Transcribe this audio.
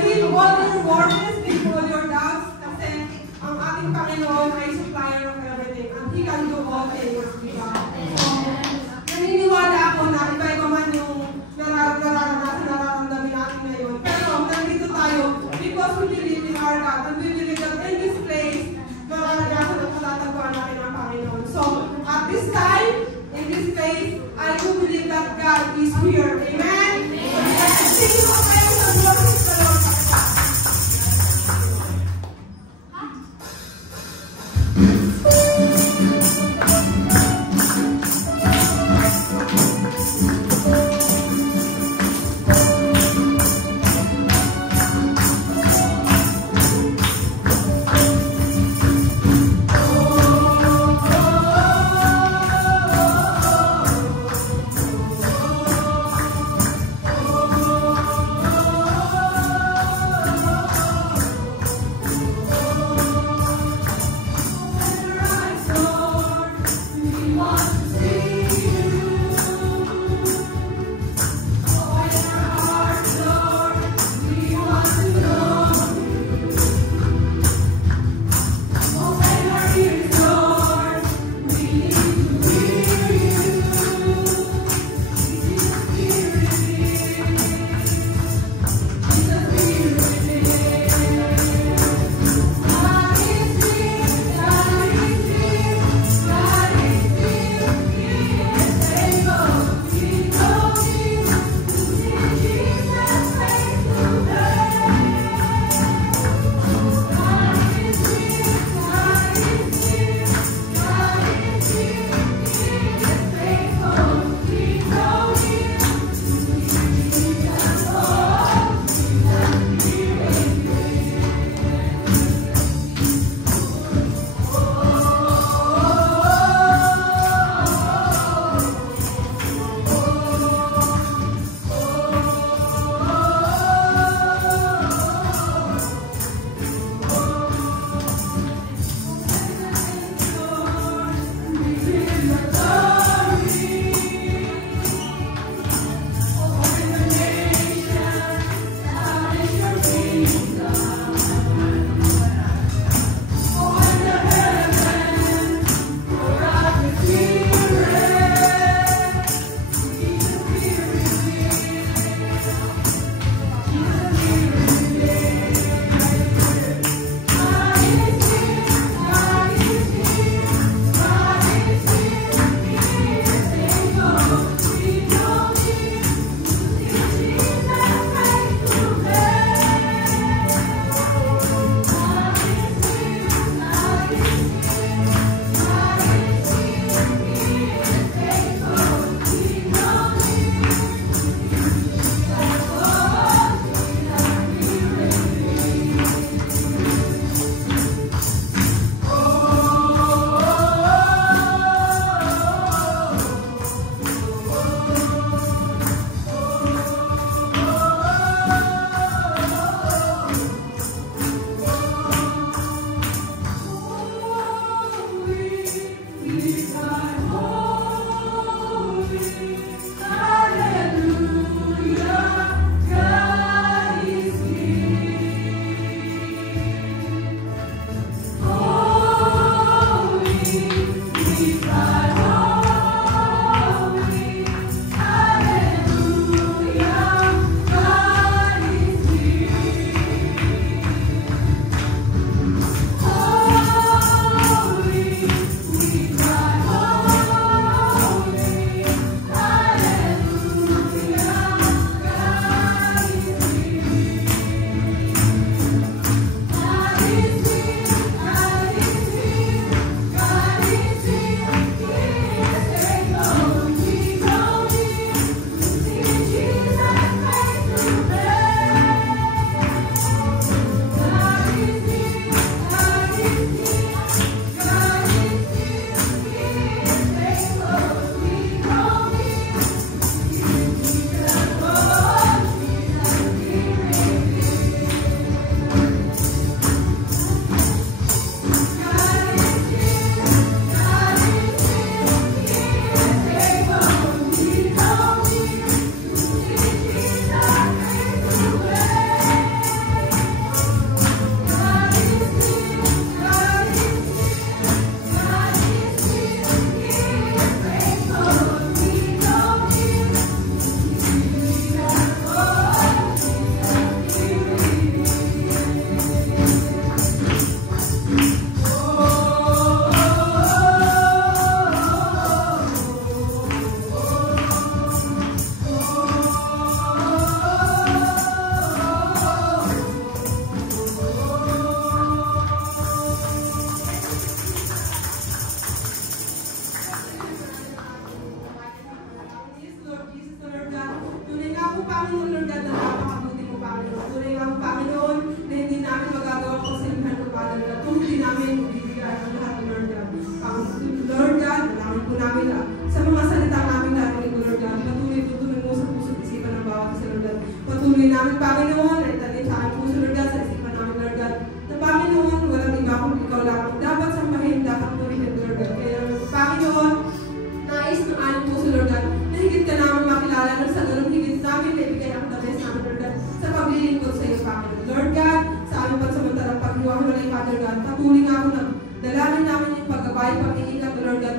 give all your worries, give all your doubts, kasi ang ating Panginoon ay supplier of everything. And He can do all things. Diba? So, naniniwala ako na iba-iba man yung nararamdamin natin ngayon. Pero nandito tayo because we believe in our God and we believe that in this place, mararanasan at matatagpuan natin ang Panginoon. So, at this time, in this place, I do believe that God is here. Amen? So, sing mo kayo sa worship the Lord. Father God. Patuloy nga ako na dalangin namin yung paggabay, pag-iingat, Lord God,